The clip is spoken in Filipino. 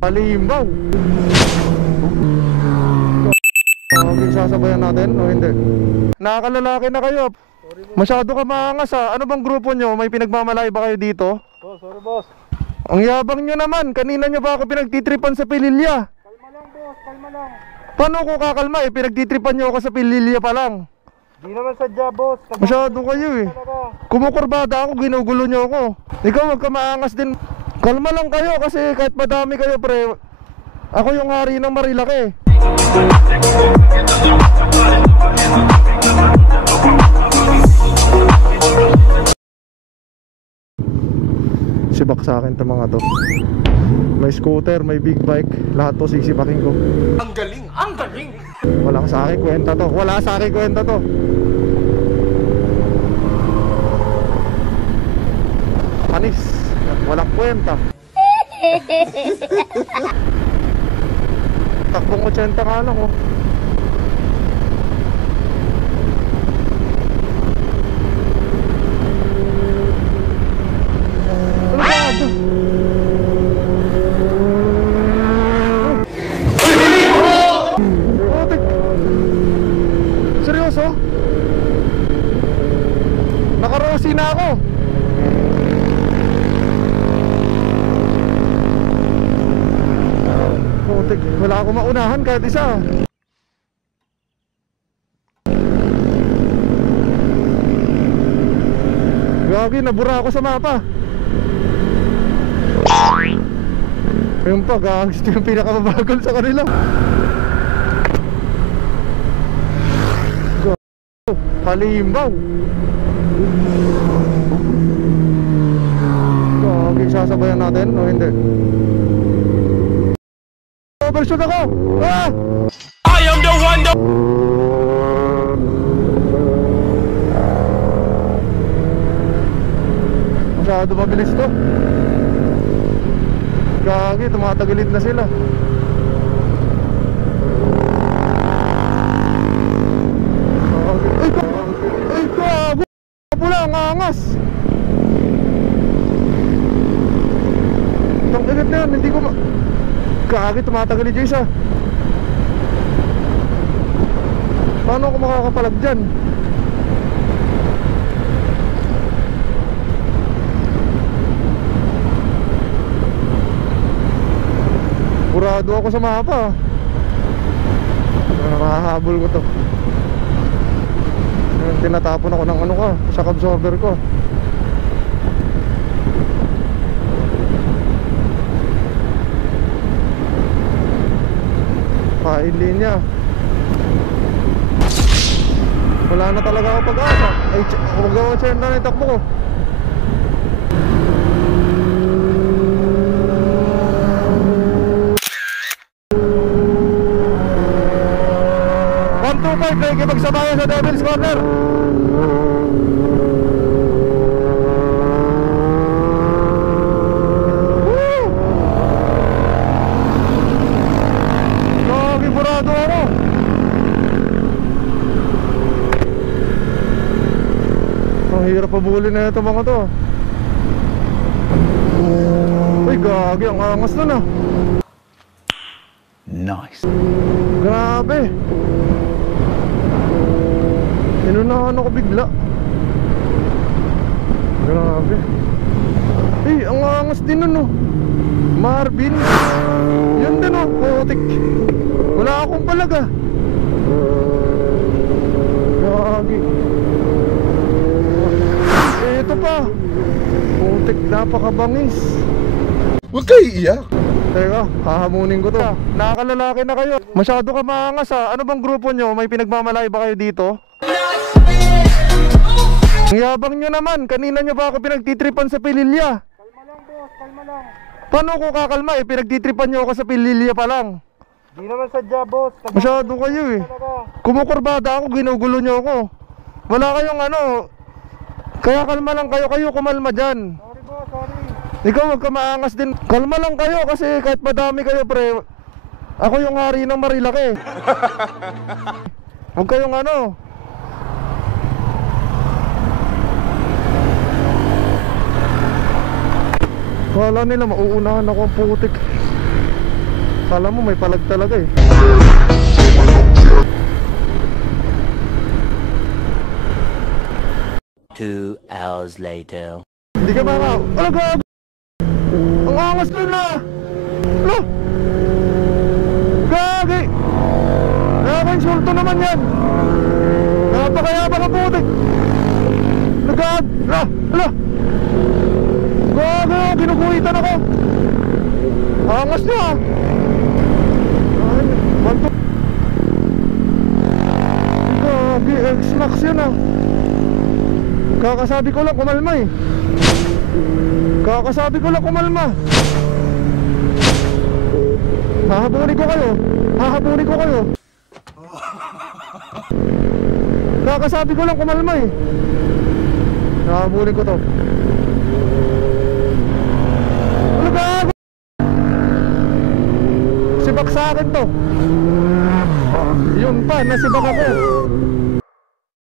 Halimbaw. Sasabayan natin o hindi? Nakakalalaki na kayo. Masyado ka maangas ha. Ano bang grupo nyo? May pinagmamalay ba kayo dito? Oh, sorry boss. Ang yabang nyo naman. Kanina nyo ba ako pinagtitripan sa Pililya? Kalma lang boss, kalma lang. Paano ko kakalma eh? Pinagtitripan nyo ako sa Pililya pa lang. Di naman sadya boss. Masyado kayo eh. Kumukurbada ako, ginugulo nyo ako. Ikaw wag ka maangas din. Kalma lang kayo kasi kahit madami kayo pre, ako yung hari ng Marilaki. Sibak sa akin itong mga to. May scooter, may big bike, lahat to sisipakin ko. Ang galing, ang galing. Wala sa akin kwenta to. Wala sa akin kwenta to. Panis. Walang kwenta. Takbong 80 nga lang oh. Ano ba ito? Seryoso? Nakarosi na ako. Wala akong maunahan kahit isa. Gagi, nabura ako sa mapa. Ayun pa, gagi, ito yung pinakababagal sa kanila. Halimbaw. Gagi, sasabayan natin o hindi? Overshoot ako! Ah! I am the one that... Masyado mabilis to. Gagi, tumatagilid na sila. Ay, gago! Pula, ang angas! Itong init na yan, hindi ko ma... Gagi, tumatagilid yung isa. Paano ako makakapalag dyan? Burado ako sa mapa. Makahabol ko to. Tinatapon ako ng ano ko, shock absorber ko. Kain linya. Wala na talaga ako pag-asa. Ay, huwag ako senda na yung takbo ko. Thank you magsabayan sa Devil's Corner. Woo! Burado ako. Ang hirap pabulin na ito mga to. Uy, gagi, ang angas nun ah. Nice. Grabe. Inunahan ako bigla. Grabe. Eh, ang angas din nun oh. Marvin. Yun din oh, putik. Wala akong palaga. Gagi. Eh, ito pa. Putik, napakabangis. Huwag kayo iiyak. Teka, hahamunin ko to. Nakakalalaki na kayo. Masyado ka maangas ha. Ano bang grupo nyo? May pinagmamalay ba kayo dito? Ang yabang nyo naman. Kanina nyo ba ako pinagtitripan sa Pililya? Kalma lang boss, kalma lang. Paano ko kakalma eh? Pinagtitripan nyo ako sa Pililya pa lang. Di naman sadya boss. Masyado kayo eh. Kumukurbada ako, ginugulo nyo ako. Wala kayong ano. Kaya kalma lang kayo. Kayo kumalma dyan. Sorry boss, sorry. Ikaw wag ka maangas din. Kalma lang kayo kasi kahit madami kayo pre, ako yung hari ng Marilaki. Huwag kayong ano. Kala nila mauunahan ako ang putik. Kala mo may palag talaga eh. Two hours later. Hindi ka maka... Ano gago? Ang angas nun na! Ano? Gagi! Nakaka-insulto naman yan! Napakayabang ang putik! Nagag... Ala! Ala! Gago! Ginuguhitan ako! Angas niya! Ay, banto! Gagi! X-Max yun ah! Kakasabi ko lang kumalma eh. Kakasabi ko lang kumalma. Hahabulin ko kayo. Hahabulin ko kayo. Kakasabi ko lang kumalma eh. Hahabulin ko to. Ano gago? Sibak sa akin to. Yun pa, nasibak ako.